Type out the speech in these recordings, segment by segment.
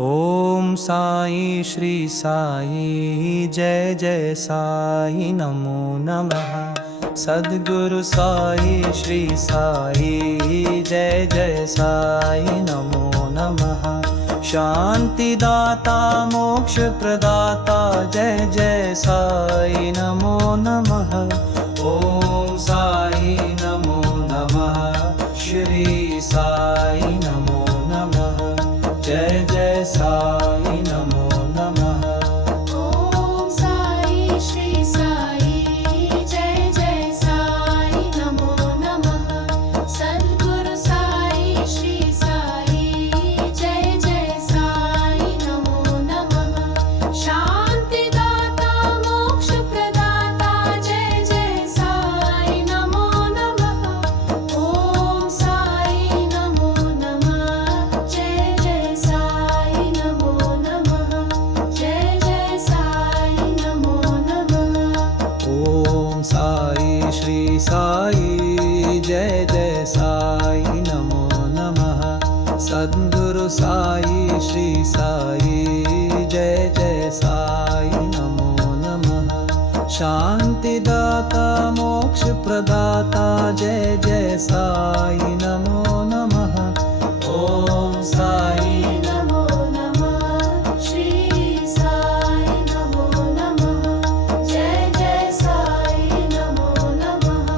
ओम साई श्री साई जय जय साई नमो नमः। सद्गुरु साई श्री साई जय जय साई नमो नमः। शांति दाता मोक्ष प्रदाता जय जय साई नमो नमः। ओम साई नमो नमः। श्री साई नमो नमः। जय जय साई नमो नमः। ओम साई श्री साई जय जय साई नमो नमः। सद्गुरु साई श्री साई जय जय साई नमो नमः। शांति दाता मोक्ष प्रदाता जय जय साई नमो नमः। ओम साई नमो नमः। जय जय साई नमो नमः। जय जय साई नमो नमः। ओम साई श्री साई जय जय साई नमो नमः। सद्गुरु साई श्री साई जय जय साई नमो नमः। शांति दाता मोक्ष प्रदाता जय जय साई नमो नमः। ओम साई नमो नमः। श्री साई नमो नमः। जय जय साई नमो नमः।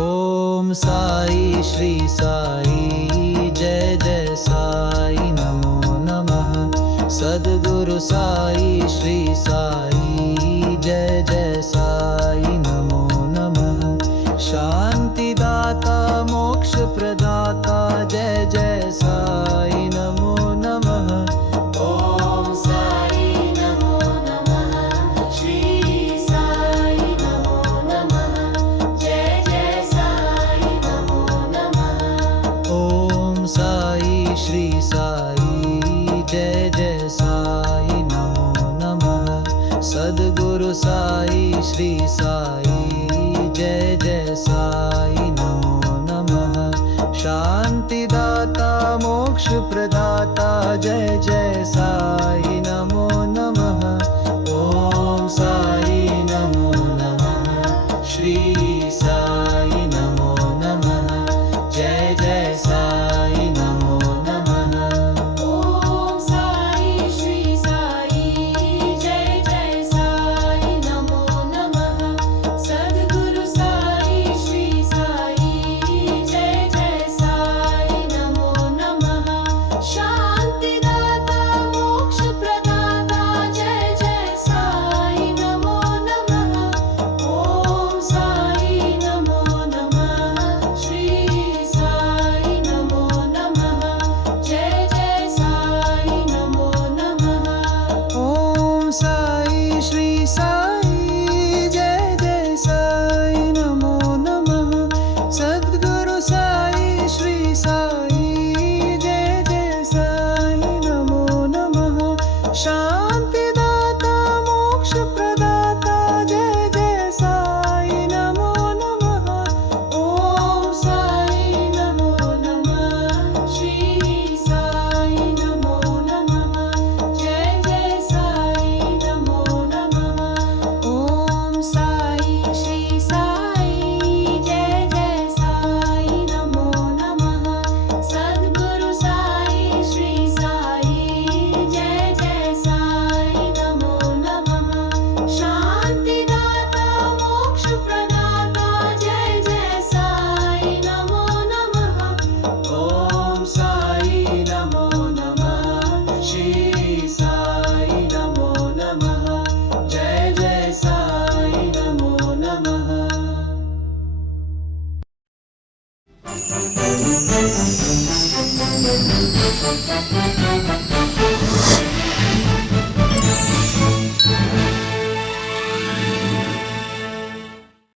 ओम साई श्री साई जय जय साई नमो नमः। सद्गुरु साई श्री साई जय जय साई नमो नमः। शांति दाता मोक्ष प्रदाता जय जय साई नमो नमः। ओम साई नमो नमः। श्री साई नमो नमः। जय जय साई नमो नमः। ओम साई श्री साई जय जय साई नमो नमः। सद्गुरु साई श्री साई जय जय साई नमो नमः। शांति दाता मोक्ष प्रदाता जय जय साई